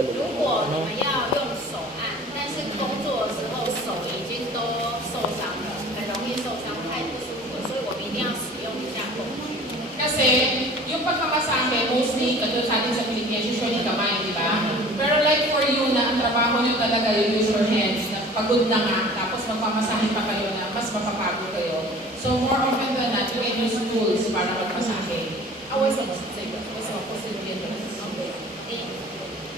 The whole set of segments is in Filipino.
如果你们要用手按，但是工作的时候手已经都受伤了，很容易受伤，太不舒服，所以我们一定要使用一下工具。Kasi yung pagkamasahe, mostly katulad sa atin sa Pilipinas, usually kamay, di ba? Pero like for you na ang trabaho nyo talaga yung use your hands, na pagod na nga, tapos magpamasahe pa kayo na mas mapapagod kayo. So more often than not, you can use tools para magmasahe. 为什么是这个？为什么不是别的？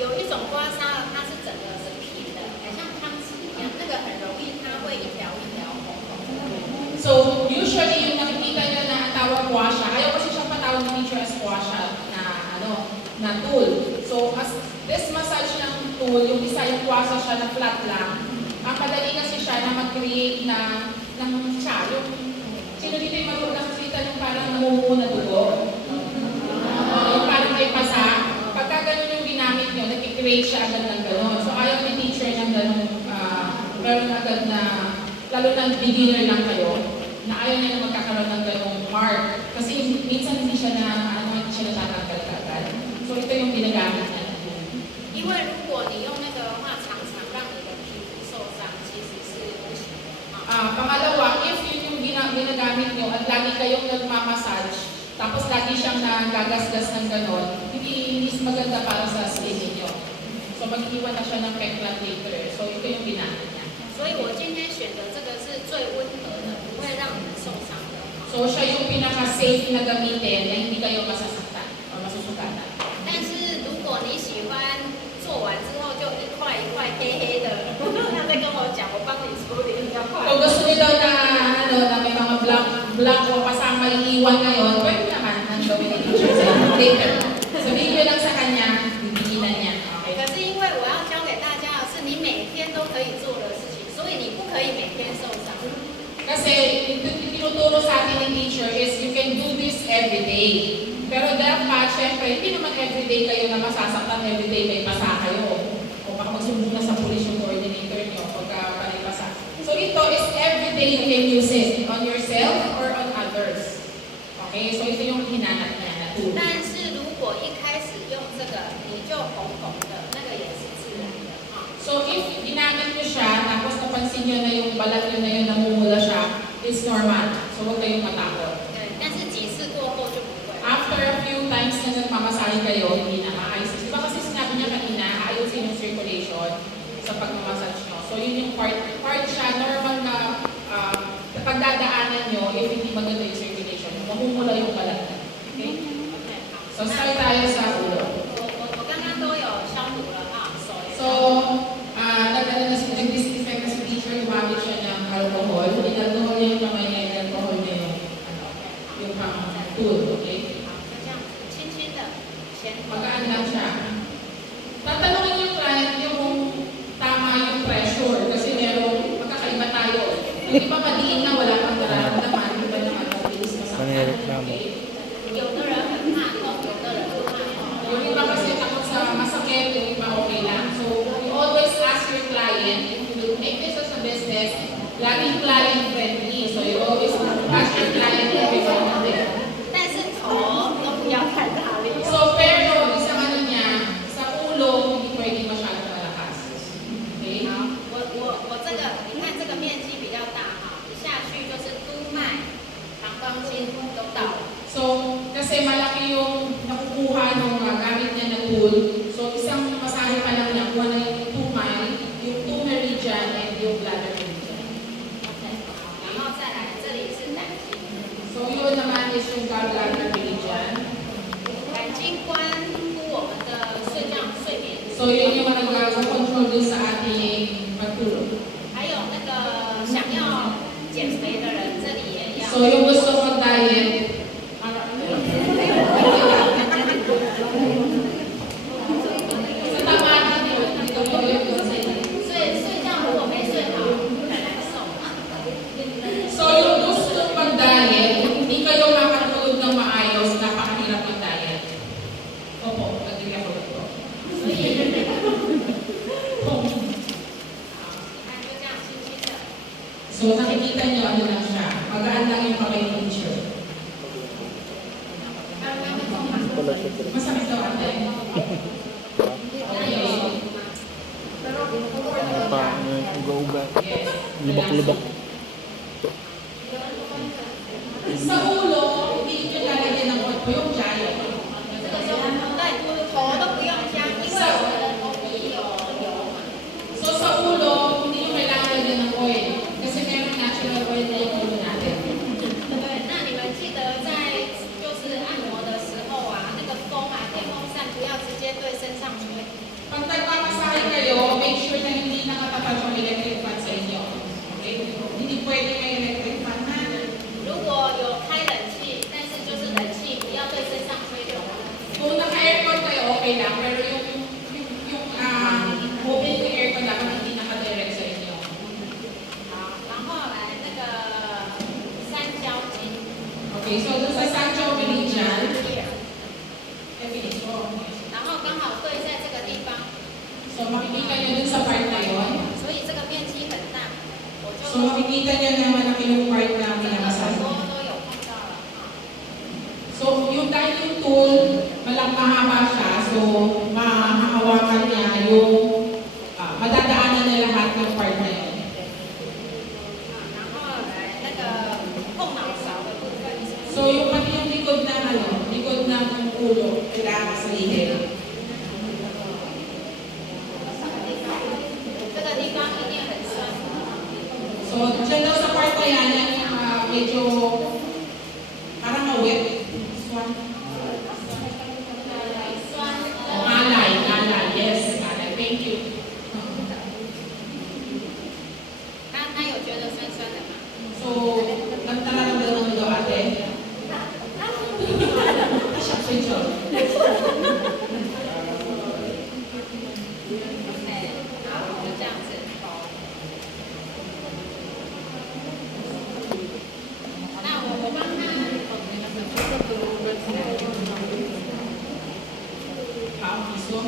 有一种刮痧，它是整个是平的，很像汤匙一样，那个很容易它会一条一条红红的。So usually yung nakikita nyo na ang tawag guasha, ayaw kasi siyang patawag ng teacher as guasha na tool. So as this massage ng tool, yung isa yung guasha siya na flat lang. Ang madali kasi siya na mag-create ng siya. Yung sino dito yung nakakita yung parang namumuo na dugo? Yung parang may pasa. Pagka ganun yung ginamit nyo, nag-create siya agad ng gano'n. So ayaw ni teacher ng gano'n, meron agad na, lalo na beginner lang kayo, na ayaw niya na magkakaroon ng gano'ng mark. Kasi minsan hindi siya hindi siya natatanggal agad. So ito yung ginagamit niya. 因为如果你用那个的话，常常让你的皮肤受伤，其实是不行的。Pangalawa, if yun yung ginagamit nyo at lagi kayong nagmamassage, tapos lagi siyang nagagasgas ng gano'n, hindi maganda para sa skin ninyo. So mag-iwan na siya ng peklat later. So ito yung ginamit niya. 所以我今天选择这个是最温和的，不会让你受伤的。So siya yung pinaka-safe na gamitin na hindi kayo masasaktan o masusugatan. 但是如果你喜欢做完之后就一块一块黑黑的，那再跟我讲，我帮你处理比较快。 Kung gusto niyo daw na may mga black o pasang maiiwan ngayon, pwede naman ang gawin ni teacher sa later. Sabihin niyo lang sa kanya, bibiginan niya. Okay? 可是因为我要教给大家的是你每天都可以做的事情，所以你不可以每天受伤。 Kasi tinuturo sa atin ng teacher is you can do this every day. Pero dapat, syempre, hindi naman everyday kayo na masasaktan, everyday may pasa kayo. O baka magsumbong na sa police yung coordinator nyo pagka panay pasa. So ito is everyday you can use it on yourself or on others. Okay? So ito yung hinanap niya na tool. 但是如果一开始用这个，你就红红的，那个也是自然的啊。 So if ginamit nyo siya, tapos napansin nyo na yung balat nyo na yun namumula siya, it's normal. So huwag kayong matakot. 对，但是几次过后就不会。 After a few times na nagmamasahe kayo, hindi na maayos. Di ba kasi sinabi niya kanina, ayusin yung circulation sa pagmamassage nyo. So yun yung part siya, normal na pagdadaanan nyo if hindi maganda yung circulation. Mamumula yung balat. Okay? So start tayo sa ulo. 我刚刚都有消毒了啊，手也。 So, nag-disinfect na si teacher, gumamit siya ng alcohol. Inalcohol niya yung kamay niya, inalcohol niya yung tool. Okay? 好，就这样子，轻轻的前后。 Magaan lang siya. Tatanungin yung client niyo kung tama yung pressure kasi merong magkakaiba tayo. Yung iba madiin na wala pang nararamdaman, iba naman mabilis masaktan. Okay? 有的人很怕痛，有的人不怕痛。 Yung iba kasi takot sa masakit, yung iba okay lang. So, you always ask your client, if you make this as a business, laging client friendly. So, you always ask your client if you want it. 但是头都不要太大力。 So, pero isang ano niya, sa ulo, hindi pwede masyadong malakas. Okay? 好，我这个，你看这个面积比较大哈，一下去就是督脉、膀胱经都到了。 So, kasi malaki yung nakukuha nung gamit niya na tool. So, isang masahe pa lang niya, kuha na yung tumay, yung two meridian, and yung bladder meridian. OK，好，然后再来，这里是胆经， So, yun naman is yung gallbladder meridian. 胆经关乎我们的睡眠， So, yun yung nag-control dun sa ating pagtulog. 还有那个想要减肥的人，这里也要。 So, yung gusto mag-diet, sa tama dito, dito mo yung consent. 睡觉如果没睡好，很难受。 So, yung gusto mag-diet, kung hindi kayo makatulog ng maayos, napakahirap mag-diet. Opo, agree ako dito. 所以，你看就这样轻轻的。 So, nakikita niyo ano lang siya. Magaan lang yung kamay ni teacher. Masakit daw ate. Okay. Lubak-lubak. Sa ulo, hindi nyo lalagyan ng oil po yung dyan. 这个就对，头都不用加，因为我们的头皮有油嘛。 So sa ulo, hindi nyo kailangan lagyan ng oil. Kasi meron natural oil na yung ulo natin. 对，那你们记得在就是按摩的时候啊，那个风啊，电风扇不要直接对身上吹。 Pag nagpamasahe kayo, make sure na hindi nakatapat yung electric fan sa inyo. Okay? Hindi pwede may electric fan na. 如果有开冷气，但是就是冷气不要对身上吹就好。 Kung naka-aircon kayo, okay lang. Pero yung open yung aircon dapat hindi nakadirect sa inyo. 好，然后来那个三焦筋 Okay, so dun sa Sancho Meridian, ，here， definition ko. 然后刚好对在这个地方， So makikita nyo dun sa part na yun. 所以这个面积很大，我就 So makikita nyo na malaki yung part na 整个 minamasahe. 耳朵都有碰到了。 So yung dahil yung tool, mahaba siya, so mahahawakan niya yung madadaanan niya lahat ng part na yun. 然后来那个后脑勺的部分， So yung pati yung likod ng likod ng ulo, kailangan masalihin. 这个地方一定很酸， So dyan daw sa part na yan, yung medyo parang ma-wet. This one. 酸 Oh, alay, yes, alay. Thank you. 他有觉得酸酸的吗？ So, nagtararamdaman mo daw ate? Siya, siya.哎，好，就这样子。那我帮他， So,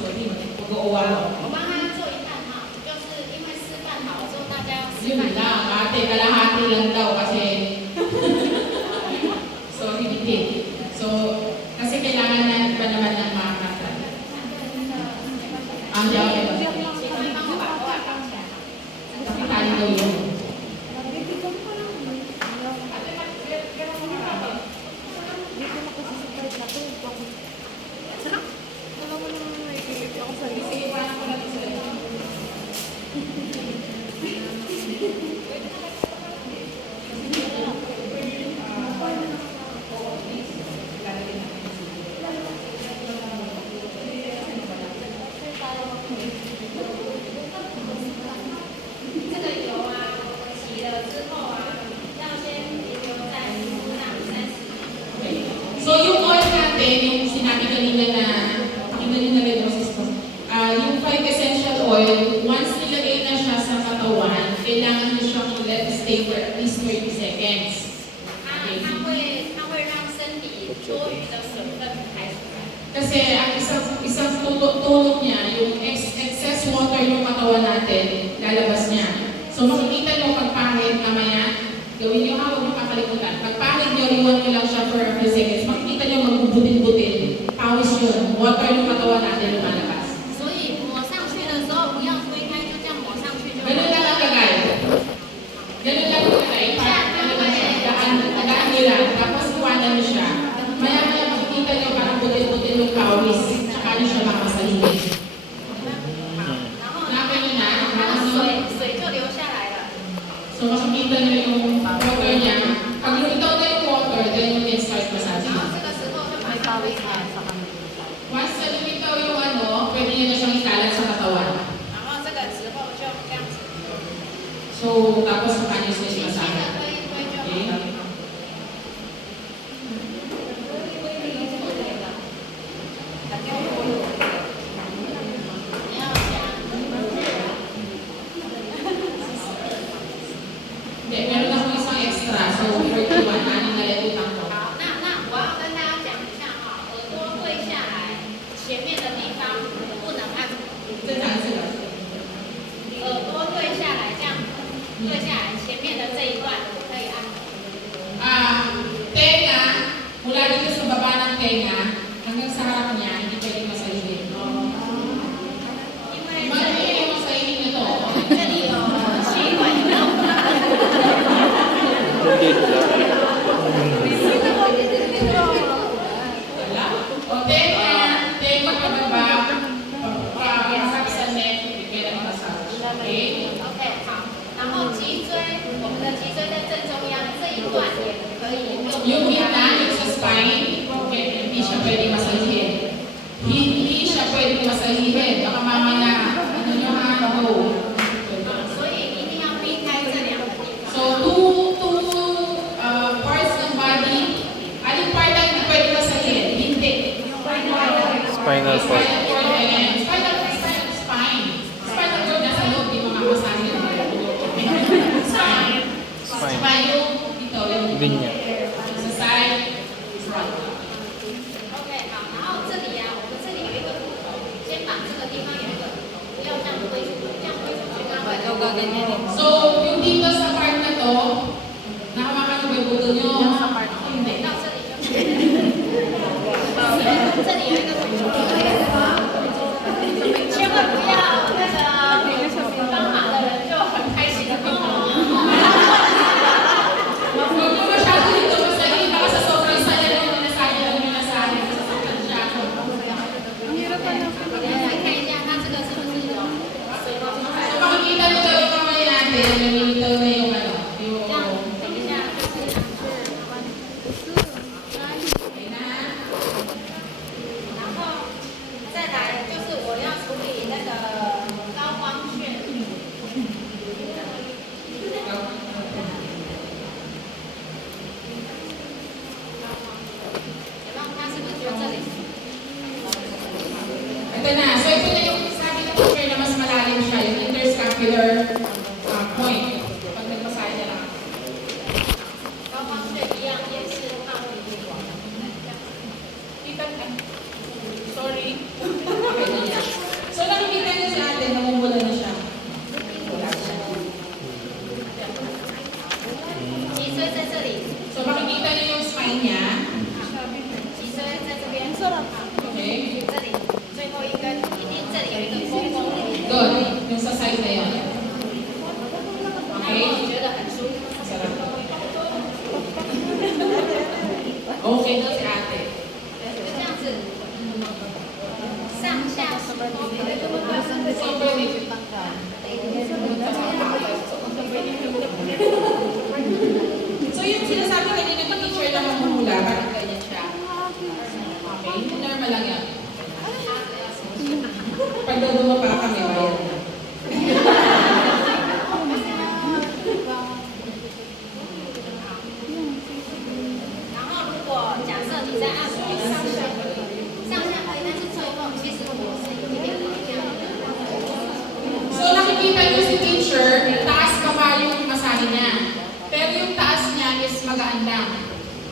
sorry, mag-uwalo. 我帮他做一半哈，就是因为示范好了之后，大家要示 Yun 范。 lang, ate, kalahati lang daw kasi sorry, hindi. So, kasi kailangan na pa naman ng mga kata. Ang diyaw, 请他帮我把头发绑起来。 kasi tayo daw yun. So yung oil natin, yung sinabi kanina na, yung nalinalagay ko yung 5 essential oil, once nilagay na siya sa katawan, kailangan nyo siyang let stay for at least 30 seconds. 它会让身体多余的水分排出来。 Kasi ang isang tulong niya, yung excess water yung katawan natin, lalabas niya. So makikita nyo pagpahid mamaya, gawin nyo huwag nyo kakalimutan. Pagpahid nyo, iwan nyo lang siya for a few seconds. Makikita nyo magbubutin-butin. Pawis yun. Water yung katawan natin lumalabas. 所以抹上去的时候不要推开，就这样抹上去就好。 Ganun lang ang lagay. Ganun lang ang lagay. Daan nyo lang. Tapos iwanan nyo siya. Maya-maya makikita nyo parang butin-butin yung pawis. Saka nyo siya makasalihin. 然后 Nakapin nyo na. 它的水就流下来了。 So makikita nyo yung water niya. Pag lumitaw na yung water, then you can start 然 massaging. 后这个时候就把它推开， Once na lumitaw yung pwede nyo na siyang ikalat sa katawan. 然后这个时候就这样子， So, tapos saka nyo siya 轻轻 massage. 的推一推就好 Okay? 了。你要想， Hindi, meron akong isang extra. So, 31, aning nalimutan ko. 好，那我要跟大家讲一下哈，耳朵对下来，前面的地方不能按， 正常是的。耳朵对下来这样，对下来前面的这一段可以按。 Tenga, mula dito sa baba ng tenga, hanggang sa harap niya, hindi pwede masahin. 因为 Malaki yung masahin na to. 这里有气管 Yung gitna, yung sa spine, okay, hindi siya pwede masahihin. Hindi siya pwede masahihin. Baka mamaya, ano nyo ha, no. 所以一定要避开这两个地方。 So, two parts ng body. Aling part ang hindi pwede masahihin? Hindi. Spinal cord. Spinal cord and spinal spine. Spinal cord nasa loob, di makakasahin. Spine. Spine. Spine yung ito, yung Linya. sa side, front. OK， 好，然后这里啊，我们这里有一个骨头，肩膀这个地方有一个骨头，不要这样推出去，这样推出去刚好有个So, yung dito sa part na to, nakawakan mo yung buto nyo. Hindi. 到这里就可以了。这里有一个骨头，千万不要那个帮忙的人就很开心的Huwag mo masyado dito masahin. Baka sa sobrang saya nyo, nasahin. Sasaktan siya. 来看一下，它这个是不是有水泡出来 So, makikita nyo daw yung kamay natin, naminitaw na yung ano, 这样 yung... 等一下就是。 Ayun na. 然后再来就是我要处理那个高光穴，有没有？它是不是就这里？ Ito na. So, ito na yung sabi ng teacher na mas malalim siya, yung interscapular point. Pag nagmasahe na lang. 高光穴一样也是靠皮肤管。 Kita ka. Sorry. Okay na yan. So, nakikita niyo sa atin, namumula na siya. Wala siya. 脊椎在这里， So, makikita niyo yung spine niya. 脊椎在这边， Okay. 这里最后一根一定这里有一个峰峰的， Doon. Yung sa side na yun. 然 Okay. 后觉得很舒服。 Sarap. Okay to si ate. 就这样子，上下什么 So, pwede. So, yung sinasabi kanina ni teacher na mamumula, parang ganyan siya. Okay, normal lang yan. Pag daduma pa kami, bayad na. 然后如果假设你在按摩上下可以，但是最后其实我是有一点不一样的。 So, nakikita niyo si teacher, taas pa ba yung masahe niya? Pero yung taas niya is magaan lang.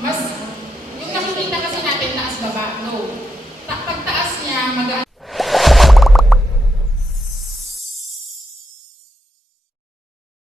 Mas, yung nakikita kasi natin taas baba, no. Pag taas niya, magaan.